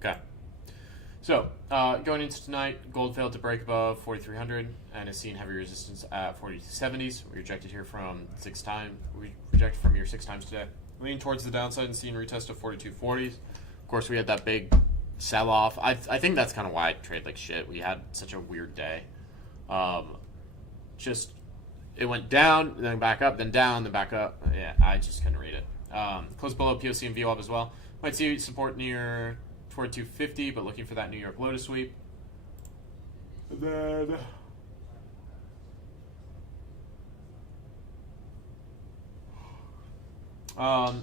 Okay. So, going into tonight, gold failed to break above 4,300 and has seen heavy resistance at 4270s. We rejected here from 6 times. We rejected from here 6 times today. Leaning towards the downside and seeing retest of 4240s. Of course, we had that big sell-off. I think that's kind of why I trade like shit. We had such a weird day. Just, it went down, then back up, then down, then back up. Yeah, I just couldn't read it. Close below POC and VWAP as well. Might see support near 4250, but looking for that New York Lotus sweep. And then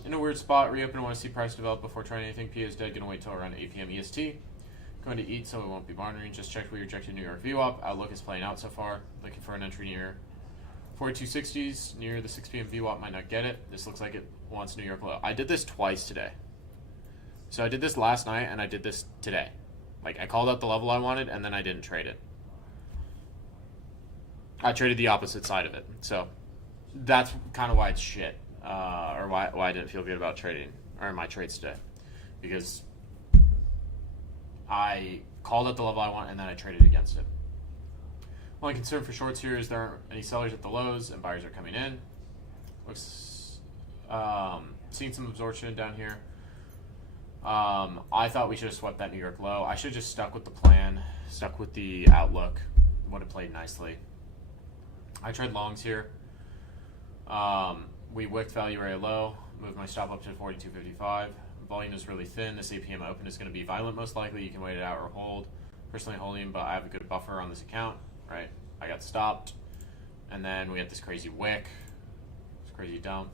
in a weird spot, reopen. Want to see price develop before trying anything. P is dead. Gonna wait till around 8 p.m. EST. Going to eat, so it won't be monitoring. Just checked. We rejected New York VWAP. Outlook is playing out so far. Looking for an entry near 4260s near the 6 p.m. VWAP. Might not get it. This looks like it wants New York low. I did this twice today. So I did this last night, and I did this today. Like, I called out the level I wanted, and then I didn't trade it. I traded the opposite side of it. So that's kind of why it's shit. Or why I didn't feel good about trading, or my trades today. Because I called out the level I want, and then I traded against it. Only concern for shorts here is there aren't any sellers at the lows, and buyers are coming in. Looks, seeing some absorption down here. I thought we should have swept that New York low. I should have just stuck with the plan, stuck with the outlook. Would have played nicely. I tried longs here. We wicked value area low, moved my stop up to 42.55. Volume is really thin. This APM open is going to be violent most likely. You can wait it out or hold. Personally holding, but I have a good buffer on this account, right? I got stopped. And then we had this crazy wick. It's crazy dump.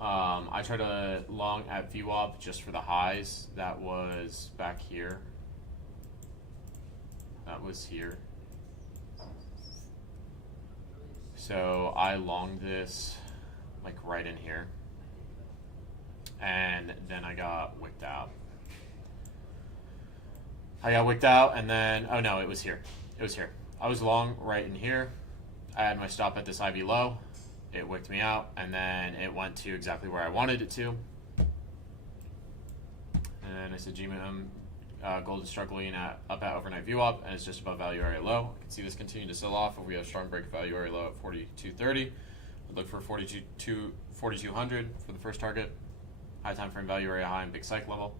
I tried a long at VWAP just for the highs. That was back here. That was here. So I longed this like right in here. And then I got wicked out. And then, oh no, it was here. It was here. I was long right in here. I had my stop at this IV low. It wicked me out, and then it went to exactly where I wanted it to. And I said GMM, gold is struggling up at overnight VWAP, and it's just above value area low. I can see this continue to sell off if we have a strong break of value area low at 42.30. I'd look for 4,200 for the first target. High time frame value area high and big cycle level.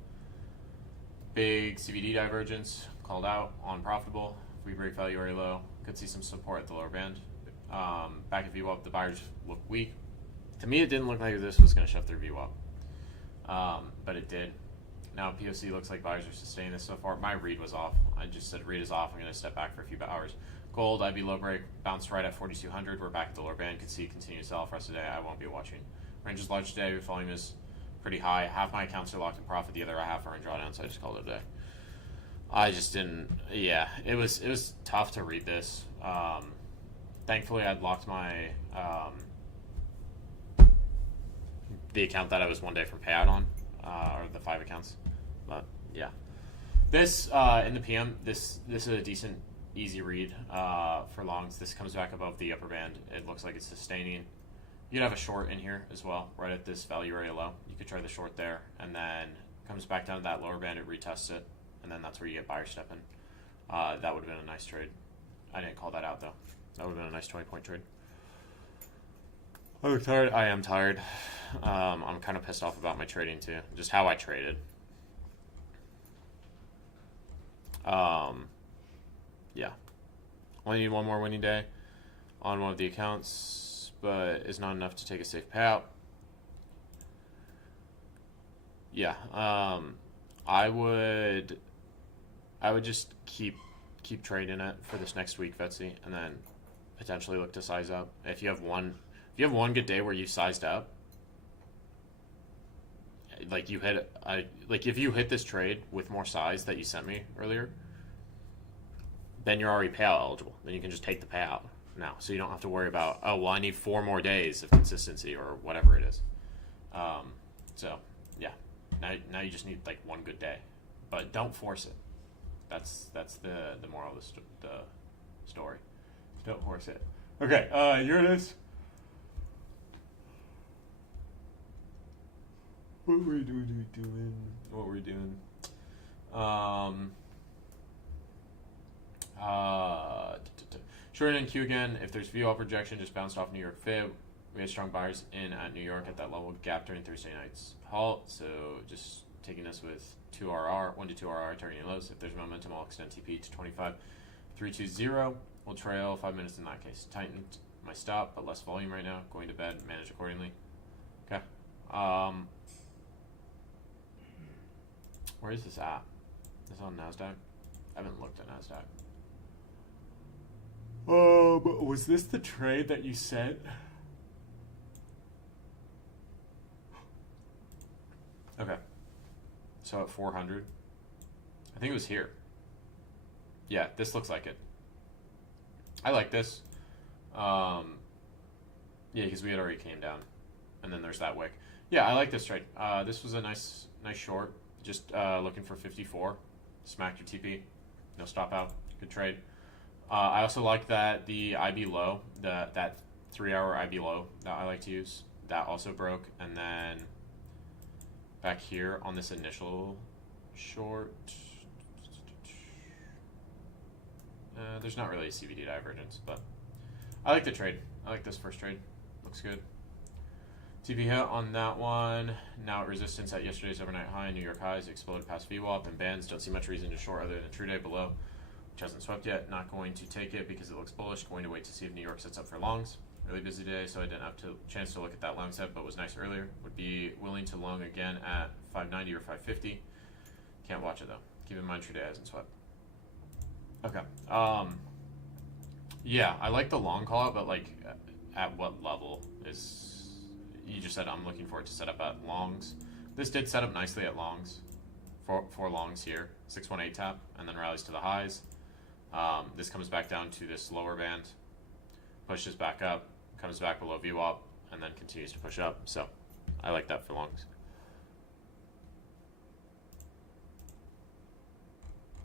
Big CVD divergence, called out on profitable. If we break value area low, could see some support at the lower band. Back at VWAP, the buyers look weak. To me, it didn't look like this was going to shove through VWAP, but it did. Now POC looks like buyers are sustaining this so far. My read was off. I just said read is off. I'm going to step back for a few hours. Gold, IB low break, bounced right at 4,200. We're back at the lower band. Could see continued sell off rest of the day. I won't be watching. Range is large today. Volume is pretty high. Half my accounts are locked in profit. The other half are in drawdown, so I just called it a day. I just didn't. Yeah, it was tough to read this. Thankfully, I'd locked my the account that I was one day from payout on, or the 5 accounts. But yeah, this in the PM, this is a decent, easy read for longs. This comes back above the upper band. It looks like it's sustaining. You could have a short in here as well, right at this value area low. You could try the short there, and then comes back down to that lower band. It retests it, and then that's where you get buyer stepping. That would have been a nice trade. I didn't call that out though. That would have been a nice 20-point trade. I look tired. I am tired. I'm kind of pissed off about my trading too. Just how I traded. Yeah. Only need one more winning day on one of the accounts, but it's not enough to take a safe payout. Yeah. I would just keep trading it for this next week, Vetsy, and then potentially look to size up. If you have one good day where you sized up, like you hit, like if you hit this trade with more size that you sent me earlier, then you're already payout eligible. Then you can just take the payout now, so you don't have to worry about, oh well, I need 4 more days of consistency or whatever it is. So yeah, now you just need like one good day, but don't force it. That's the moral of the story. Don't force it. Okay, here it is. What were we doing? Um, Short in Q again. If there's VWAP projection, just bounced off New York Fib. We had strong buyers in at New York at that level gap during Thursday night's halt. So just taking this with 2RR, 1 to 2RR, targeting lows. If there's momentum, I'll extend TP to 25,320. We'll trail 5 minutes in that case. Tightened my stop, but less volume right now. Going to bed, manage accordingly. Okay. Where is this at? Is it on NASDAQ? I haven't looked at NASDAQ. Was this the trade that you sent? Okay. So at 400. I think it was here. Yeah, this looks like it. I like this. Yeah, because we had already came down. And then there's that wick. Yeah, I like this trade. This was a nice short. Just looking for 54. Smacked your TP. No stop out. Good trade. I also like that the IB low, that 3-hour IB low that I like to use, that also broke. And then back here on this initial short, there's not really a CVD divergence, but I like the trade. I like this first trade. Looks good. TP hit on that one. Now at resistance at yesterday's overnight high. New York highs exploded past VWAP and bands. Don't see much reason to short other than true day below, which hasn't swept yet. Not going to take it because it looks bullish. Going to wait to see if New York sets up for longs. Really busy day, so I didn't have a chance to look at that long set, but was nice earlier. Would be willing to long again at 590 or 550. Can't watch it though. Keep in mind true day hasn't swept. Okay. Yeah, I like the long call out, but like at what level is... You just said I'm looking for it to set up at longs. This did set up nicely at longs. Four longs here. 618 tap, and then rallies to the highs. This comes back down to this lower band. Pushes back up, comes back below VWAP, and then continues to push up. So I like that for longs.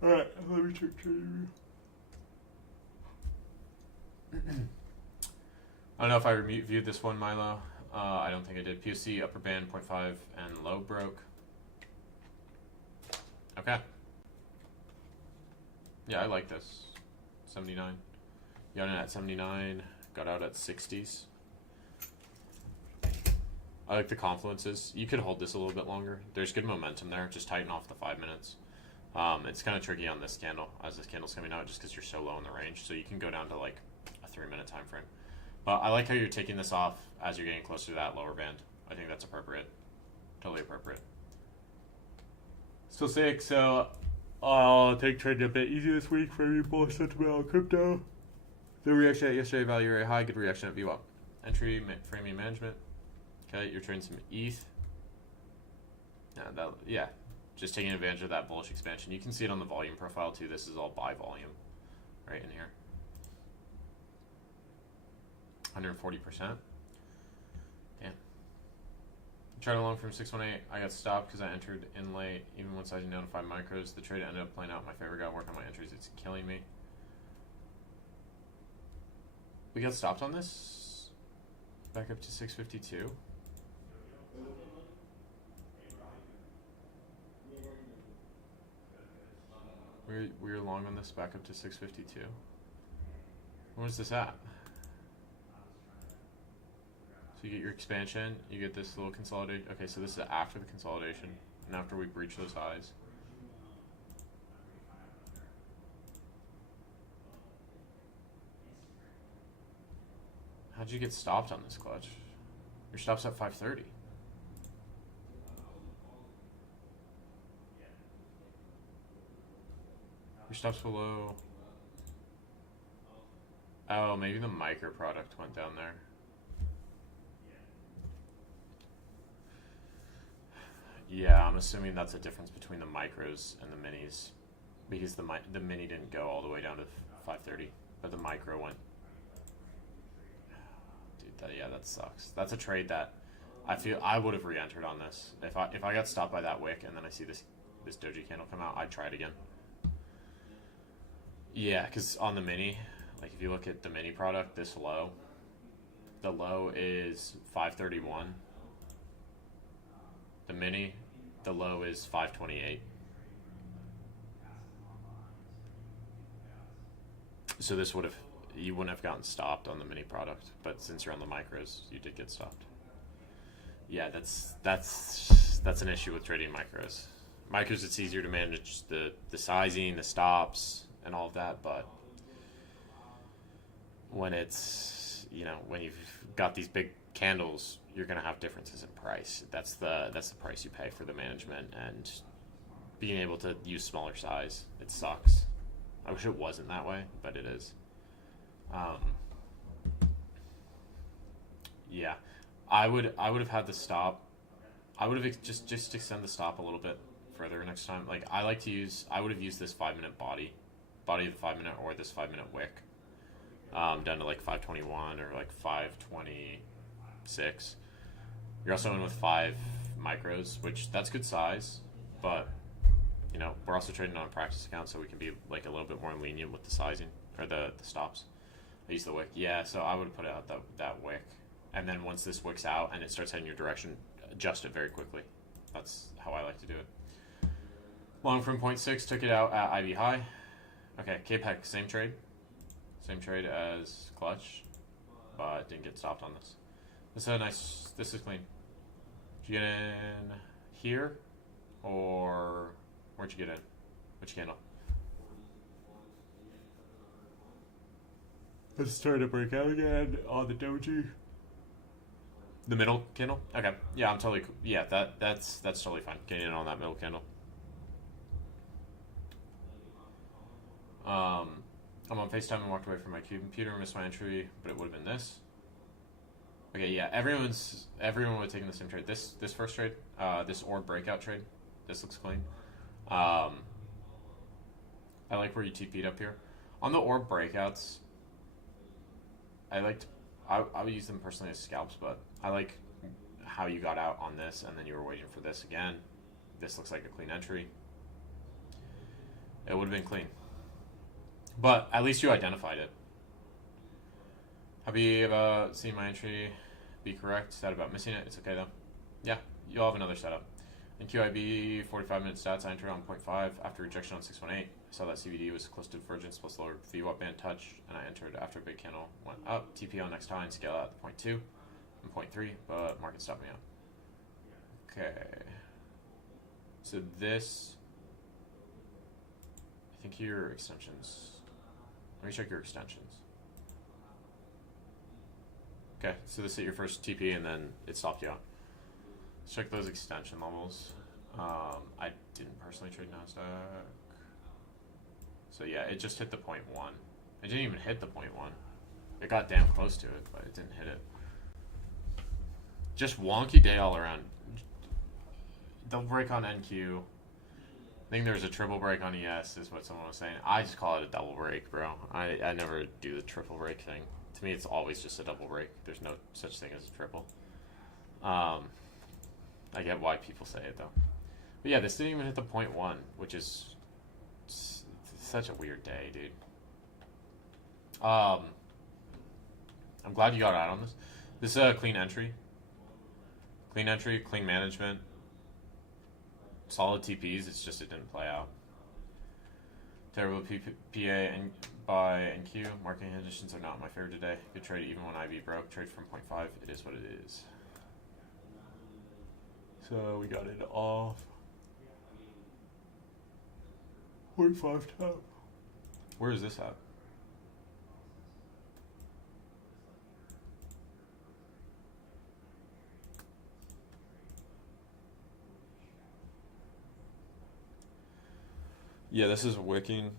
Alright, let me check trading. I don't know if I reviewed this one, Milo. I don't think I did. POC, upper band, 0.5, and low broke. Okay. Yeah, I like this. 79. Got in at 79. Got out at 60s. I like the confluences. You could hold this a little bit longer. There's good momentum there. Just tighten off the 5 minutes. It's kind of tricky on this candle as this candle's coming out just because you're so low in the range. So you can go down to like a 3-minute time frame. But I like how you're taking this off as you're getting closer to that lower band. I think that's appropriate. Totally appropriate. Still sick, so I'll take trading a bit easy this week for any bullish sentiment on crypto. The reaction at yesterday, value area high, good reaction at VWAP. Entry, framing management. Okay, you're trading some ETH. Yeah, just taking advantage of that bullish expansion. You can see it on the volume profile too. This is all buy volume right in here. 140%. Damn. Charting along from 618. I got stopped because I entered in late. Even once I notified micros, the trade ended up playing out in my favor. Got to work on my entries. It's killing me. We got stopped on this. Back up to 652. We were long on this back up to 652. When was this at? So you get your expansion, you get this little consolidation. Okay, so this is after the consolidation and after we breach those highs. How'd you get stopped on this clutch? Your stop's at 530. Your stop's below. Oh, maybe the micro product went down there. Yeah, I'm assuming that's a difference between the micros and the minis, because the mini didn't go all the way down to 530, but the micro went. Dude, yeah, that sucks. That's a trade that I feel I would have re-entered on this if I got stopped by that wick and then I see this doji candle come out. I'd try it again. Yeah, because on the mini, like if you look at the mini product, this low, the low is 531. The mini, the low is 528. So this would have, you wouldn't have gotten stopped on the mini product, but since you're on the micros, you did get stopped. Yeah, that's an issue with trading micros. Micros, it's easier to manage the sizing, the stops, and all of that, but when it's, when you've got these big candles, you're gonna have differences in price. That's the price you pay for the management, and being able to use smaller size, it sucks. I wish it wasn't that way, but it is. Yeah, I would have had the stop. I would have just extend the stop a little bit further next time. Like I would have used this 5 minute body of the 5 minute, or this 5 minute wick, down to like 521 or like 526. You're also in with 5 micros, which that's good size, but we're also trading on a practice account, so we can be like a little bit more lenient with the sizing or the stops. I use the wick, yeah. So I would have put out that wick, and then once this wick's out and it starts heading your direction, adjust it very quickly. That's how I like to do it. Long from 0.6, took it out at IB high. Okay, KPEC, same trade as clutch, but didn't get stopped on this. This is clean. Did you get in here, or where'd you get in? Which candle? It's starting to break out again on the doji. The middle candle? Okay. Yeah, I'm totally cool. Yeah, that's totally fine. Getting in on that middle candle. I'm on FaceTime and walked away from my computer, missed my entry, but it would have been this. Okay, yeah, everyone would have taken the same trade. This first trade, this orb breakout trade, this looks clean. I like where you TP'd up here. On the orb breakouts, I would use them personally as scalps, but I like how you got out on this and then you were waiting for this again. This looks like a clean entry. It would have been clean, but at least you identified it. Happy about seeing my entry be correct. Sad about missing it. It's okay though. Yeah, you'll have another setup. In QIB, 45-minute stats, I entered on 0.5 after rejection on 618. I saw that CVD was close to divergence plus lower VWAP band touch, and I entered after a big candle went up. TP on next high and scale out at 0.2 and 0.3, but market stopped me out. Okay. So this, I think your extensions. Let me check your extensions. Okay, so this hit your first TP and then it stopped you out. Let's check those extension levels. I didn't personally trade NASDAQ. So yeah, it just hit the 0.1. It didn't even hit the 0.1. It got damn close to it, but it didn't hit it. Just wonky day all around. Double break on NQ. I think there was a triple break on ES is what someone was saying. I just call it a double break, bro. I never do the triple break thing. To me, it's always just a double break. There's no such thing as a triple. I get why people say it, though. But yeah, this didn't even hit the 0.1, which is such a weird day, dude. I'm glad you got out on this. This is a clean entry. Clean entry, clean management. Solid TPs, it's just it didn't play out. Terrible PA and by NQ. Marketing conditions are not my favorite today. Good trade even when IB broke. Trade from 0.5. It is what it is. So we got it off 0.5 tap. Where is this at? Yeah, this is wicking,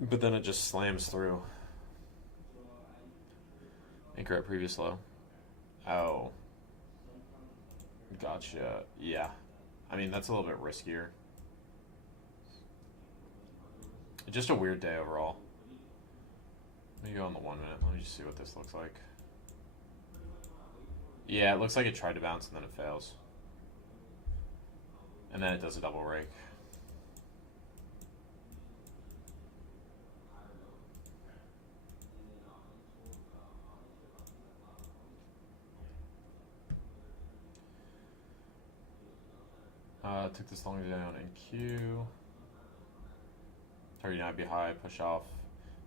but then it just slams through. Anchor at previous low. Oh. Gotcha. Yeah. I mean, that's a little bit riskier. Just a weird day overall. Let me go on the 1 minute. Let me just see what this looks like. Yeah, it looks like it tried to bounce and then it fails. And then it does a double rake. Took this long down in Q. 39 be high, push off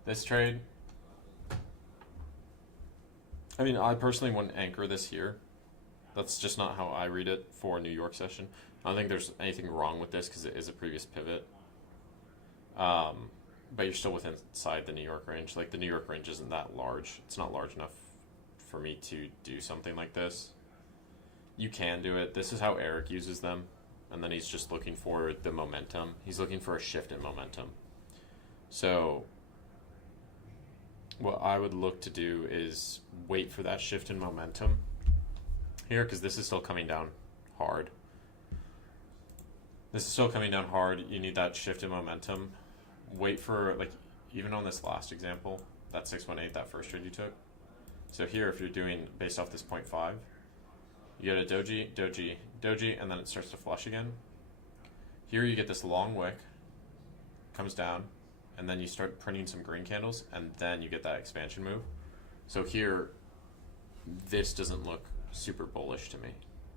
this trade. I mean, I personally wouldn't anchor this here. That's just not how I read it for New York session. I don't think there's anything wrong with this because it is a previous pivot. But you're still within inside the New York range. Like, the New York range isn't that large. It's not large enough for me to do something like this. You can do it. This is how Eric uses them. And then he's just looking for the momentum. He's looking for a shift in momentum. So what I would look to do is wait for that shift in momentum here, because this is still coming down hard. This is still coming down hard. You need that shift in momentum. Wait for, like, even on this last example, that 618, that first trade you took. So here, if you're doing based off this 0.5, you get a doji, doji, doji, and then it starts to flush again. Here you get this long wick, comes down, and then you start printing some green candles, and then you get that expansion move. So here, this doesn't look super bullish to me.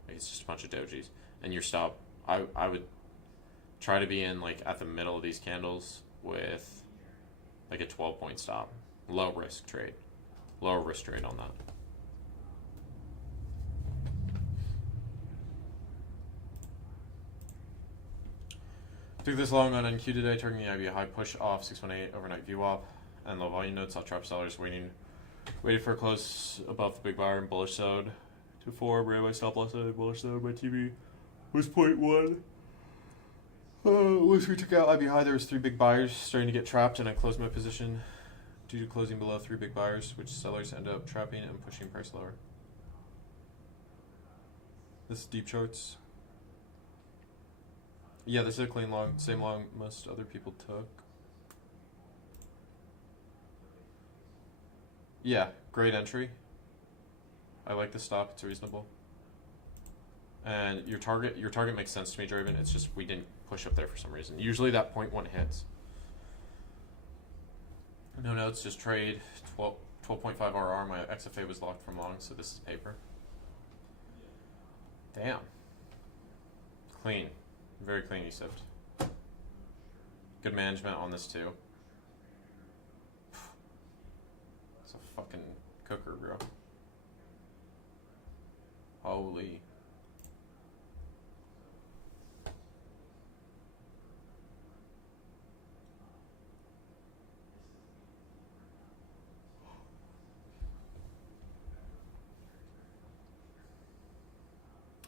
Like, it's just a bunch of dojis. And your stop, I would try to be in, like, at the middle of these candles with like a 12-point stop. Low risk trade. Lower risk trade on that. Took this long on NQ today, targeting the IB high push off 618 overnight VWAP and low volume notes. I'll trap sellers waited for a close above the big buyer and bullish zone to 4. Ran my stop loss at bullish zone. My TV was 0.1. Once we took out IB high, there was 3 big buyers starting to get trapped, and I closed my position due to closing below 3 big buyers, which sellers end up trapping and pushing price lower. This is deep charts. Yeah, this is a clean long, same long most other people took. Yeah, great entry. I like the stop, it's reasonable. And your target makes sense to me, Draven. It's just we didn't push up there for some reason. Usually that 0.1 hits. No notes, just trade 12.5 RR. My XFA was locked from long, so this is paper. Damn. Clean. Very clean ESIFT. Good management on this too. It's a fucking cooker, bro. Holy.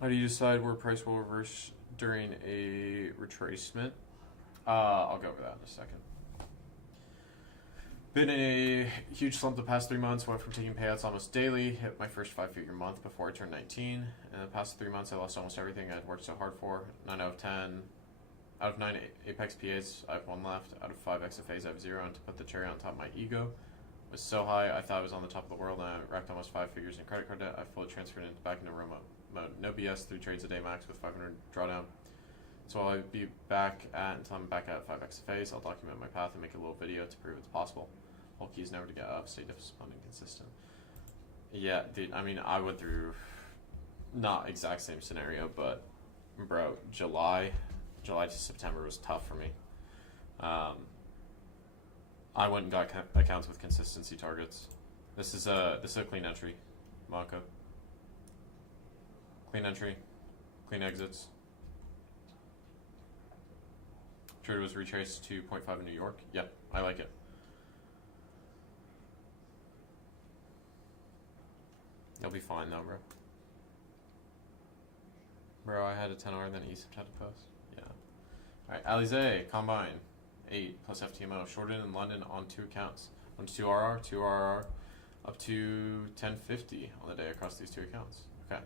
How do you decide where price will reverse during a retracement? I'll go over that in a second. Been a huge slump the past 3 months. Went from taking payouts almost daily. Hit my first 5-figure month before I turned 19. In the past 3 months, I lost almost everything I'd worked so hard for. 9 out of 10. Out of 9 Apex PAs, I have 1 left. Out of 5 XFAs, I have 0. And to put the cherry on top, my ego was so high, I thought I was on the top of the world, and I racked almost 5 figures in credit card debt. I fully transferred back into remote mode. No BS, 3 trades a day max with 500 drawdown. So I'll be back at, until I'm back at 5 XFAs, I'll document my path and make a little video to prove it's possible. Whole key is never to get up, stay disciplined and consistent. Yeah, dude, I mean, I went through, not exact same scenario, but bro, July to September was tough for me. I went and got accounts with consistency targets. This is a clean entry, Maka. Clean entry, clean exits. Trade was retraced to 0.5 in New York. Yep, I like it. You'll be fine though, bro. Bro, I had a 10R, then ESIFT had to post. Yeah. Alright, Alize, Combine. 8 plus FTMO. Shorted in London on 2 accounts. 1 to 2 RR, 2 RR, up to 1050 on the day across these 2 accounts. Okay,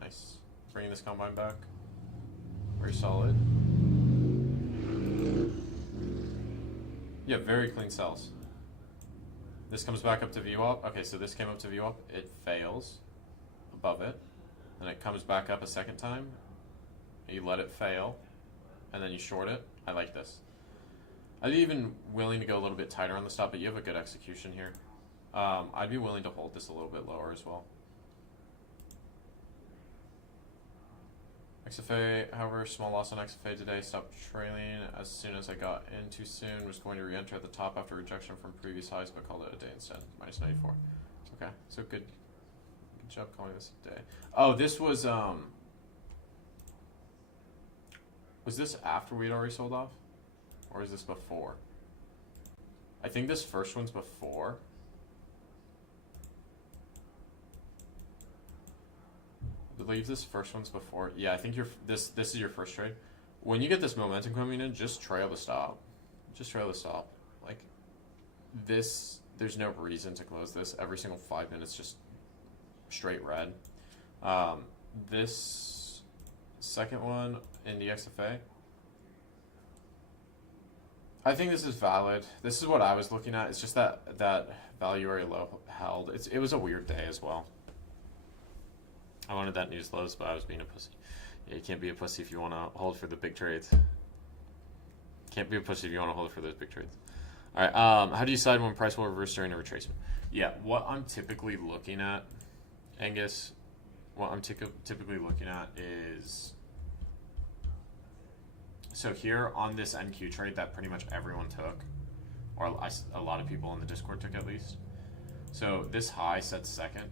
nice. Bringing this Combine back. Very solid. Yeah, very clean sells. This comes back up to VWAP. Okay, so this came up to VWAP. It fails above it. Then it comes back up a second time. You let it fail. And then you short it. I like this. I'd be even willing to go a little bit tighter on the stop, but you have a good execution here. I'd be willing to hold this a little bit lower as well. XFA, however, small loss on XFA today. Stopped trailing as soon as I got in too soon. Was going to re-enter at the top after rejection from previous highs, but called it a day instead. Minus 94. Okay, so good job calling this a day. Oh, this was this after we'd already sold off? Or is this before? I think this first one's before. I believe this first one's before. Yeah, I think this is your first trade. When you get this momentum coming in, just trail the stop. Just trail the stop. Like this, there's no reason to close this. Every single 5 minutes, just straight red. This second one in the XFA, I think this is valid. This is what I was looking at. It's just that value area low held. It was a weird day as well. I wanted that news lows, but I was being a pussy. Yeah, you can't be a pussy if you want to hold for the big trades. Can't be a pussy if you want to hold for those big trades. All right. How do you decide when price will reverse during a retracement? Yeah, what I'm typically looking at, Angus, what I'm typically looking at is, so here on this NQ trade that pretty much everyone took, or a lot of people in the Discord took at least. So this high sets second.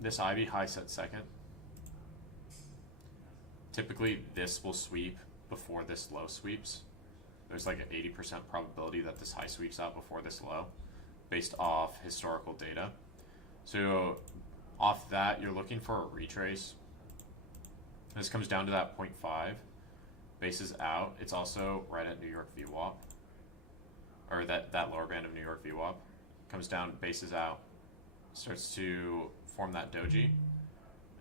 This IB high sets second. Typically this will sweep before this low sweeps. There's like an 80% probability that this high sweeps out before this low based off historical data. So off that, you're looking for a retrace. This comes down to that 0.5. Bases out. It's also right at New York VWAP. Or that lower band of New York VWAP. Comes down, bases out. Starts to form that doji.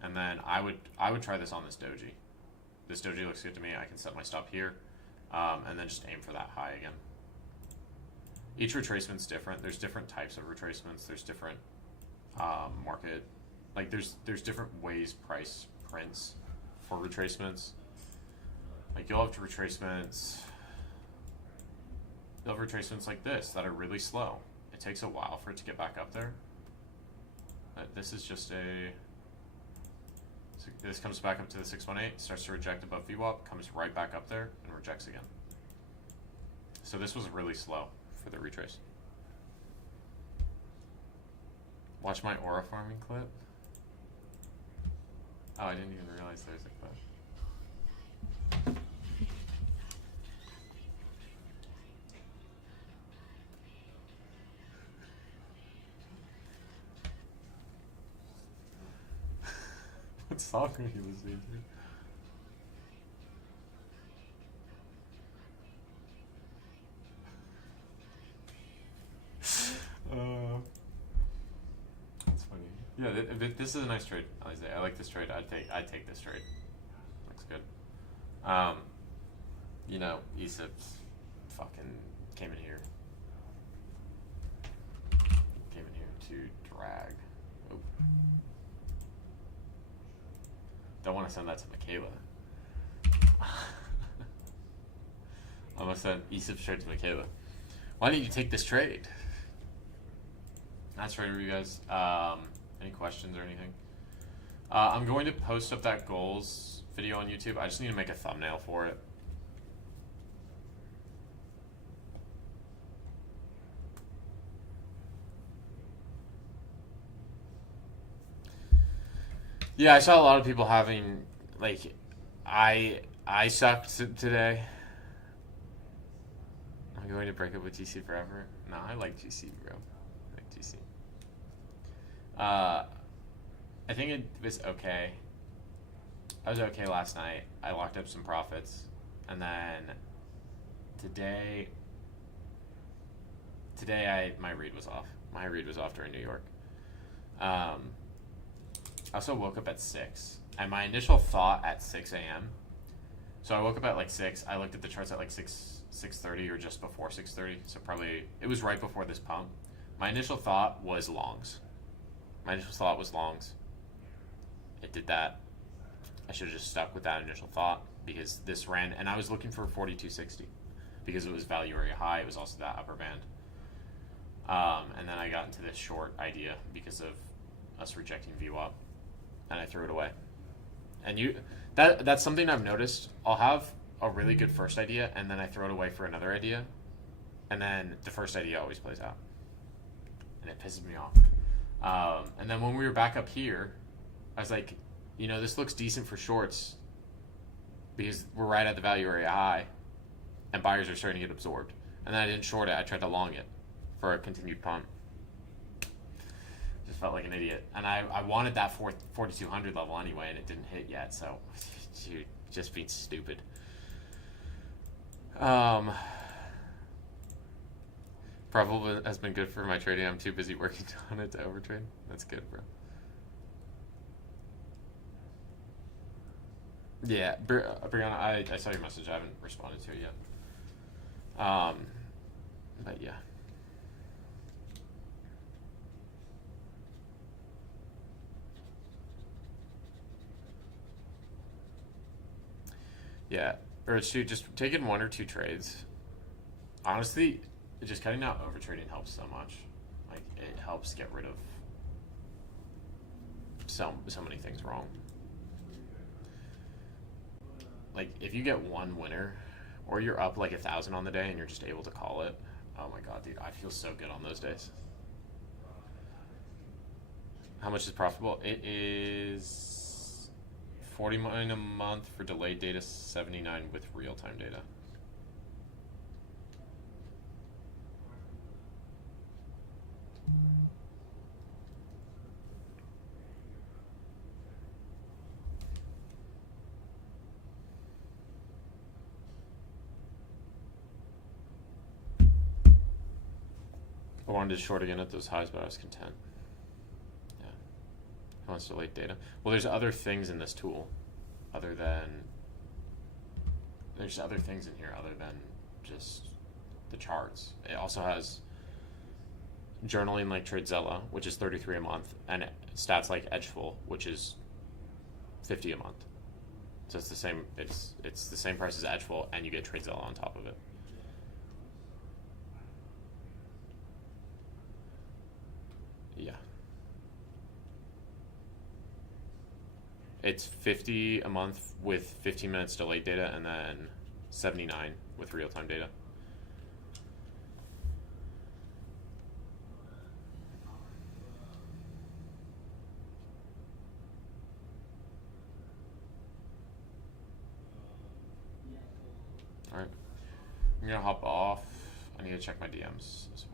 And then I would try this on this doji. This doji looks good to me. I can set my stop here. And then just aim for that high again. Each retracement's different. There's different types of retracements. There's different market, like there's different ways price prints for retracements. Like you'll have retracements like this that are really slow. It takes a while for it to get back up there. This is just this comes back up to the 618, starts to reject above VWAP, comes right back up there and rejects again. So this was really slow for the retrace. Watch my aura farming clip. Oh, I didn't even realize there's a clip. What song are you listening to? That's funny. Yeah, this is a nice trade, Isaiah. I like this trade. I'd take this trade. Looks good. You know, ESIP's fucking came in here to drag. Oop. Don't want to send that to Michaela. I'm gonna send ESIP straight to Michaela. Why didn't you take this trade? That's right, you guys. Any questions or anything? I'm going to post up that goals video on YouTube. I just need to make a thumbnail for it. Yeah, I saw a lot of people having, like, I sucked today. I'm going to break up with GC forever. No, I like GC, bro. I like GC. I think it was okay. I was okay last night. I locked up some profits. And then today my read was off. My read was off during New York. I also woke up at 6. And my initial thought at 6 a.m. So I woke up at like 6. I looked at the charts at like 6:30 or just before 6:30. So probably it was right before this pump. My initial thought was longs. It did that. I should have just stuck with that initial thought because this ran, and I was looking for 4260 because it was value area high. It was also that upper band. And then I got into this short idea because of us rejecting VWAP, and I threw it away. And That's something I've noticed. I'll have a really good first idea, and then I throw it away for another idea, and then the first idea always plays out, and it pisses me off. And then when we were back up here, I was like, this looks decent for shorts because we're right at the value area high, and buyers are starting to get absorbed. And then I didn't short it. I tried to long it for a continued pump. Just felt like an idiot. And I wanted that 4,200 level anyway, and it didn't hit yet. So, dude, just being stupid. Probably has been good for my trading. I'm too busy working on it to overtrade. That's good, bro. Yeah, Brianna, I saw your message. I haven't responded to it yet. But yeah. Yeah, or shoot, just taking one or two trades. Honestly, just cutting out overtrading helps so much. Like, it helps get rid of so many things wrong. Like, if you get one winner, or you're up like 1,000 on the day and you're just able to call it, oh my god, dude, I feel so good on those days. How much is profitable? It is $49 a month for delayed data, $79 with real-time data. I wanted to short again at those highs, but I was content. Yeah. He wants delayed data. Well, there's other things in this tool there's other things in here other than just the charts. It also has journaling like TradeZella, which is $33 a month, and stats like Edgeful, which is $50 a month. So it's the same. It's the same price as Edgeful, and you get TradeZella on top of it. Yeah. It's $50 a month with 15 minutes delayed data, and then $79 with real-time data. All right. I'm gonna hop off. I need to check my DMs as well.